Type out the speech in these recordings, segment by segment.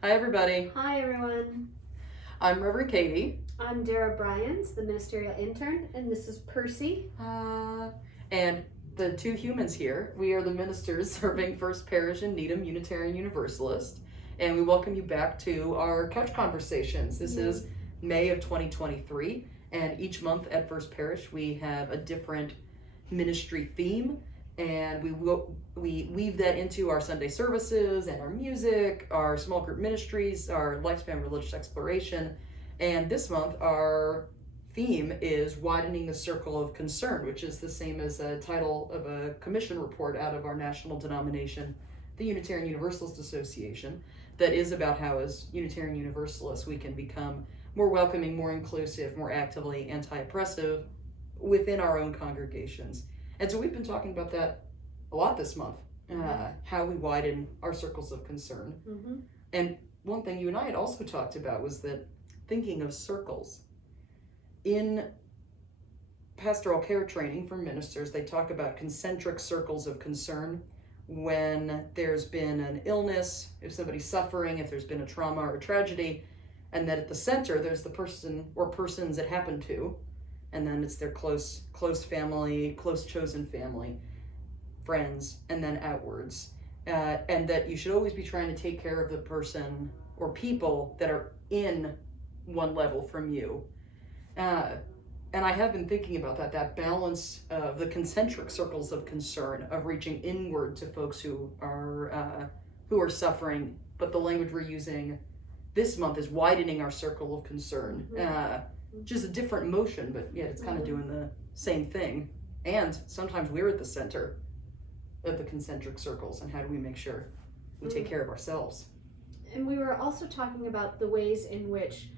Hi, everybody. Hi, everyone. I'm Reverend Catie. I'm Darrah Bryans, the ministerial intern, and this is Percy. And the two humans here, we are the ministers serving First Parish in Needham, Unitarian Universalist. And we welcome you back to our couch conversations. This is May of 2023. And each month at First Parish, we have a different ministry theme. And we weave that into our Sunday services and our music, our small group ministries, our lifespan religious exploration. And this month, our theme is Widening the Circle of Concern, which is the same as a title of a commission report out of our national denomination, the Unitarian Universalist Association, that is about how, as Unitarian Universalists, we can become more welcoming, more inclusive, more actively anti-oppressive within our own congregations. And so we've been talking about that a lot this month, how we widen our circles of concern. And one thing you and I had also talked about was that thinking of circles. In pastoral care training for ministers, they talk about concentric circles of concern when there's been an illness, if somebody's suffering, if there's been a trauma or a tragedy, and that at the center there's the person or persons it happened to, and then it's their close family, close chosen family, friends, and then outwards. And that you should always be trying to take care of the person or people that are in one level from you. And I have been thinking about that balance of the concentric circles of concern, of reaching inward to folks who are suffering, but the language we're using this month is widening our circle of concern. Which is a different motion, but yet it's kind of doing the same thing. And sometimes we're at the center of the concentric circles, and how do we make sure we take care of ourselves? And we were also talking about the ways in which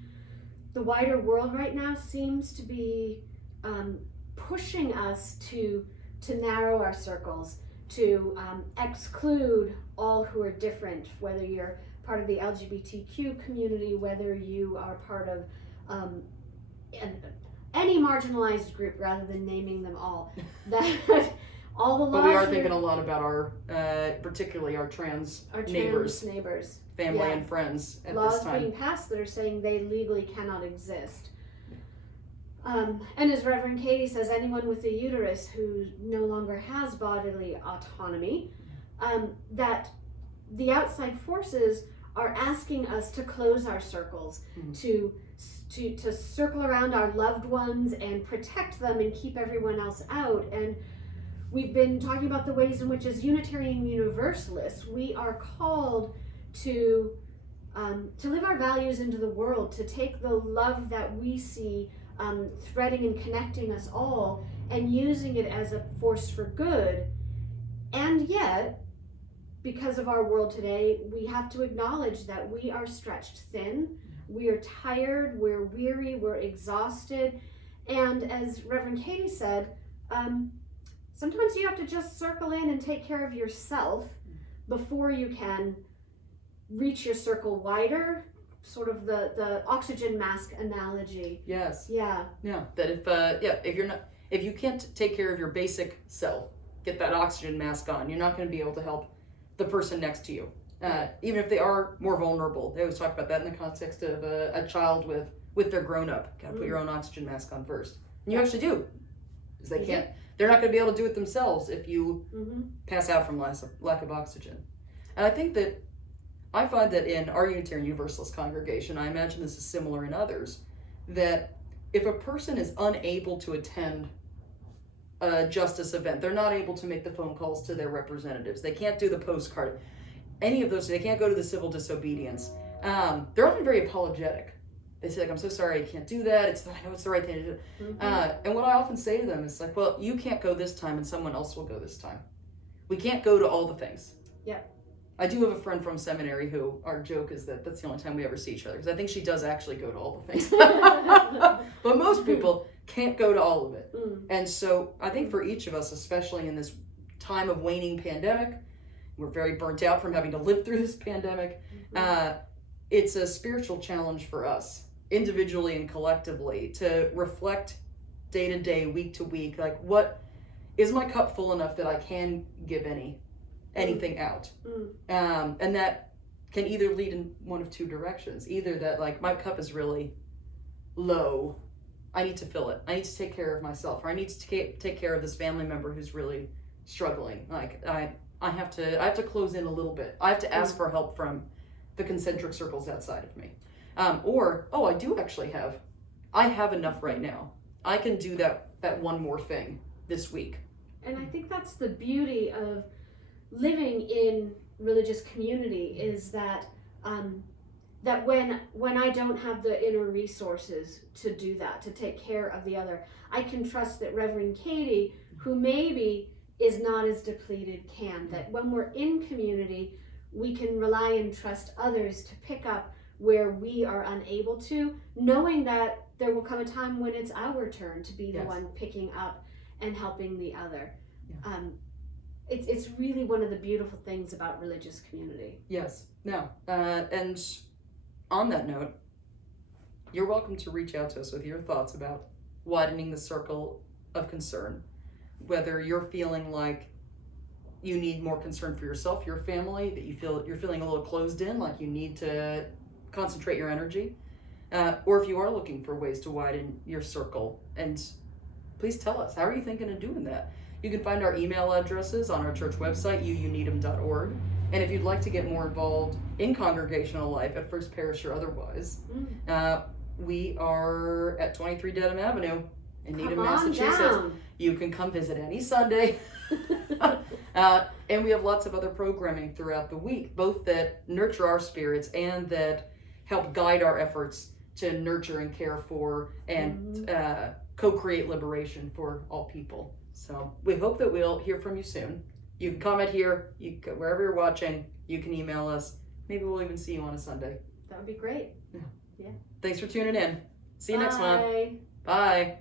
the wider world right now seems to be pushing us to narrow our circles, to exclude all who are different, whether you're part of the LGBTQ community, whether you are part of any marginalized group, rather than naming them all. That all the laws. But we are thinking a lot about our, particularly our trans neighbors, family and friends at laws this time. Being passed that are saying they legally cannot exist. And as Reverend Catie says, anyone with a uterus who no longer has bodily autonomy, that the outside forces are asking us to close our circles, to circle around our loved ones and protect them and keep everyone else out. And we've been talking about the ways in which, as Unitarian Universalists, we are called to live our values into the world, to take the love that we see threading and connecting us all and using it as a force for good. And yet, because of our world today, we have to acknowledge that we are stretched thin. We are tired, we're weary, we're exhausted. And as Reverend Catie said, sometimes you have to just circle in and take care of yourself before you can reach your circle wider, sort of the oxygen mask analogy. Yes. Yeah. Yeah. That if you can't take care of your basic self, get that oxygen mask on, you're not going to be able to help the person next to you. Even if they are more vulnerable. They always talk about that in the context of a child with their grown-up. Gotta put your own oxygen mask on first. And you actually do. Because they're not gonna be able to do it themselves if you pass out from lack of oxygen. And I find that in our Unitarian Universalist congregation, I imagine this is similar in others, that if a person is unable to attend a justice event, they're not able to make the phone calls to their representatives, they can't do the postcard, any of those, they can't go to the civil disobedience. They're often very apologetic. They say, like, I'm so sorry I can't do that. I know it's the right thing to do. And what I often say to them is like, well, you can't go this time and someone else will go this time. We can't go to all the things. Yeah. I do have a friend from seminary who, our joke is that that's the only time we ever see each other, because I think she does actually go to all the things. But most people can't go to all of it. And so I think for each of us, especially in this time of waning pandemic, we're very burnt out from having to live through this pandemic. It's a spiritual challenge for us, individually and collectively, to reflect day to day, week to week, like, what is my cup full enough that I can give anything out? And that can either lead in one of two directions. Either that, like, my cup is really low, I need to fill it. I need to take care of myself, or I need to take care of this family member who's really struggling. Like, I have to close in a little bit. I have to ask for help from the concentric circles outside of me. Or, oh, I have enough right now. I can do that one more thing this week. And I think that's the beauty of living in religious community, is that that when I don't have the inner resources to do that, to take care of the other, I can trust that Reverend Catie, who maybe is not as depleted, can. That when we're in community, we can rely and trust others to pick up where we are unable to, knowing that there will come a time when it's our turn to be the one picking up and helping the other. Yeah. It's really one of the beautiful things about religious community. Yes. No. And on that note, you're welcome to reach out to us with your thoughts about widening the circle of concern. Whether you're feeling like you need more concern for yourself, your family, that you're feeling a little closed in, like you need to concentrate your energy, or if you are looking for ways to widen your circle. And please tell us, how are you thinking of doing that? You can find our email addresses on our church website, uunitum.org. And if you'd like to get more involved in congregational life at First Parish or otherwise, we are at 23 Dedham Avenue in Needham, Massachusetts. Down. You can come visit any Sunday. And we have lots of other programming throughout the week, both that nurture our spirits and that help guide our efforts to nurture and care for and co-create liberation for all people. So we hope that we'll hear from you soon. You can comment here, wherever you're watching, you can email us. Maybe we'll even see you on a Sunday. That would be great. Yeah. Thanks for tuning in. See you next month. Bye.